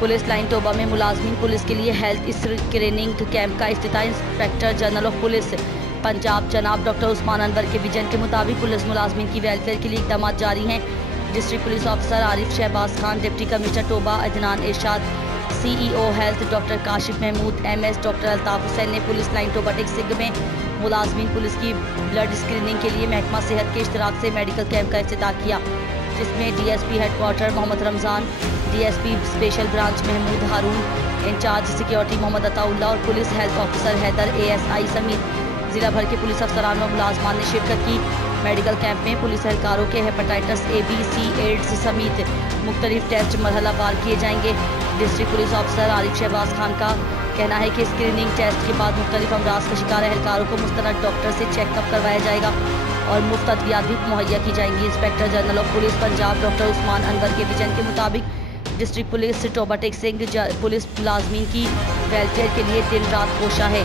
Police line तोबा में मुलाजमीन police के लिए हेल्थ स्क्रीनिंग कैंप का इफ्तिताह inspector general of police Punjab जनाब डॉक्टर उस्मान अनवर के विजन के मुताबिक पुलिस मुलाजमीन की वेलफेयर के लिए इकदाम जारी हैं। District police officer Arif Shahbaz Khan, deputy commissioner तोबा अदनान इरशाद, CEO health doctor Kashif Mahmood, MS doctor Altaf Hussain ने पुलिस लाइन तोबा टेक्सिंग में मुलाजमीन पुलिस की ब्लड स्क्रीनिंग के लिए महकमा सेहत के इश्तराक से मेडिकल कैंप का इफ्तिताह किया, जिसमें DSP headquarter Mohammad Ramzan, DSP special branch Mahmood Haroon, incharge security Mohammad Ataullah और police health officer Haider ASI समेत जिला भर के पुलिस अफसरान और मुलाजमान ने शिरकत की। मेडिकल कैंप में पुलिस एहलकारों के hepatitis A, B, C, AIDS समेत मुख्तलिफ टेस्ट मरहलावार किए जाएंगे। District police officer Arif Shahbaz Khan का कहना है कि स्क्रीनिंग टेस्ट के बाद मुख्तलिफ अमराज का शिकार एहलकारों को मुस्तनद डॉक्टर से चेकअप करवाया जाएगा और मुफ्त अद्वियात भी मुहैया की जाएंगी। Inspector general of police Punjab doctor Usman Anwar के विजन के मुताबिक डिस्ट्रिक्ट पुलिस तोबा टेक्सिंग पुलिस मुलाजमीन की वेलफेयर के लिए दिन रात कोशा है।